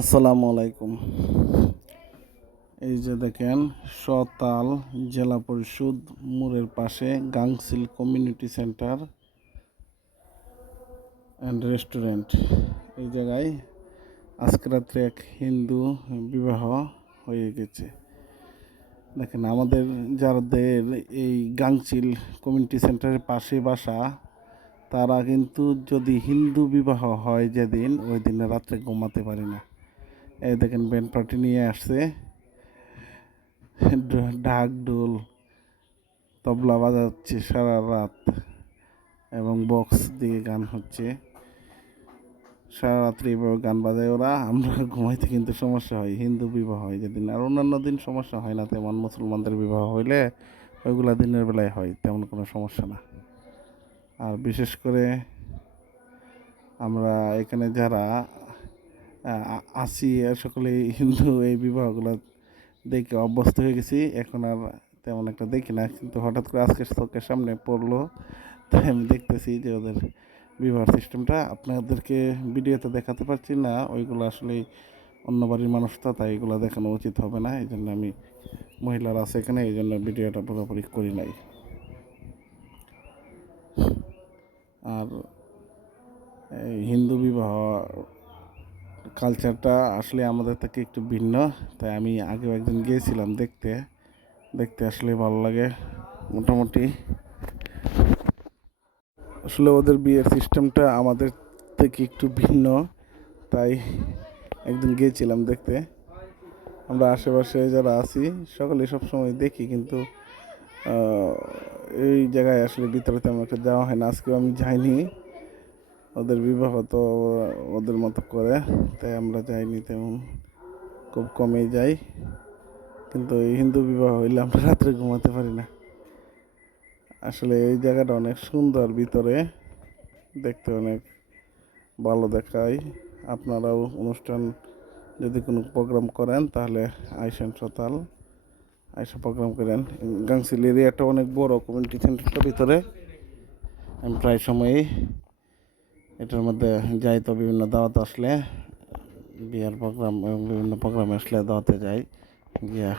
আসসালামু আলাইকুম। এই যে দেখেন, সতাল জেলা পরিষদ মোড়ের পাশে Gangsil community centre and restaurant. এই জায়গায় আজকে রাত্রে এক হিন্দু বিবাহ হয়ে গেছে। দেখেন, আমাদের যাদের এই গাংচিল কমিউনিটি সেন্টারের পাশে বাসা, তারা কিন্তু যদি হিন্দু বিবাহ হয় যেদিন, ওই দিন রাত্রে ঘুমাতে পারি না। এই দেখেন ব্যান্ড পার্টি নিয়ে আসছে। ঢাক ঢোল তবলা বাজাচ্ছে সারা রাত এবং বক্স দিয়ে গান হচ্ছে। সারা রাত্রি এভাবে গান বাজায় ওরা, আমরা ঘুমাইতে কিন্তু সমস্যা হয়, হিন্দু বিবাহ হয় যেদিন। আর অন্যান্য দিন সমস্যা হয় না, তেমন মুসলমানদের বিবাহ হইলে ওইগুলা দিনের বেলায় হয়, তেমন কোনো সমস্যা না। আর বিশেষ করে আমরা এখানে যারা আর সকলে হিন্দু এই বিবাহগুলো দেখে অভ্যস্ত হয়ে গেছি। এখন আর তেমন একটা দেখি না, কিন্তু হঠাৎ করে আজকে চোখের সামনে পড়ল। তাই আমি দেখতেছি যে ওদের বিবাহ সিস্টেমটা। আপনাদেরকে ভিডিওতে দেখাতে পারছি না, ওইগুলো আসলে অন্য বাড়ির মানুষ তো, তাই এগুলো দেখানো উচিত হবে না। এই জন্য আমি মহিলারা আছে এখানে, এই জন্য ভিডিওটা পুরোপুরি করি নাই। আর হিন্দু বিবাহ কালচারটা আসলে আমাদের থেকে একটু ভিন্ন। তাই আমি আগেও একদিন গিয়েছিলাম দেখতে। দেখতে আসলে ভালো লাগে, মোটামুটি। আসলে ওদের বিয়ের সিস্টেমটা আমাদের থেকে একটু ভিন্ন, তাই একদিন গিয়েছিলাম দেখতে। আমরা আশেপাশে যারা আছি, সকলে সবসময় দেখি, কিন্তু এই জায়গায় আসলে ভিতরে তেমন একটা যাওয়া হয় না। আজকেও আমি যাইনি। ওদের বিবাহ তো ওদের মতো করে, তাই আমরা যাইনি তেমন। খুব কমই যাই। কিন্তু হিন্দু বিবাহ হইলে আমরা রাত্রে ঘুমাতে পারি না। আসলে এই জায়গাটা অনেক সুন্দর ভিতরে। দেখতে অনেক ভালো দেখায়। আপনারাও অনুষ্ঠান যদি কোনো প্রোগ্রাম করেন, তাহলে আইসেন সতাল। আইসা প্রোগ্রাম করেন। গাংসিল এরিয়াটা অনেক বড়, কমিউনিটি সেন্টারটার ভিতরে। আমি প্রায় সময়ই এটার মধ্যে যাই তো বিভিন্ন দাওয়াত আসলে, বিয়ার প্রোগ্রাম এবং বিভিন্ন প্রোগ্রামে আসলে দাওয়াতে যাই, গিয়া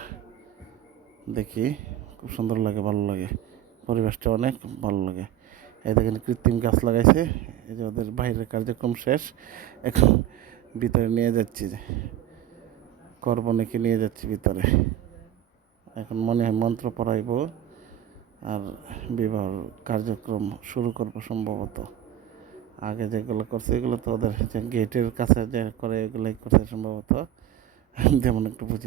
দেখি। খুব সুন্দর লাগে, ভালো লাগে। পরিবেশটা অনেক ভালো লাগে। এই দেখেন কৃত্রিম গাছ লাগাইছে, এই যে ওদের বাইরের কার্যক্রম শেষ, এখন ভিতরে নিয়ে যাচ্ছি। করবনেকে নিয়ে যাচ্ছি ভিতরে। এখন মনে হয় মন্ত্র পড়াইব, আর বিবাহ কার্যক্রম শুরু করব সম্ভবত। আগে যেগুলো করছে, এগুলো তো ওদের গেটের কাছে যে করে এগুলোই করছে সম্ভবত। যেমন একটু বুঝি।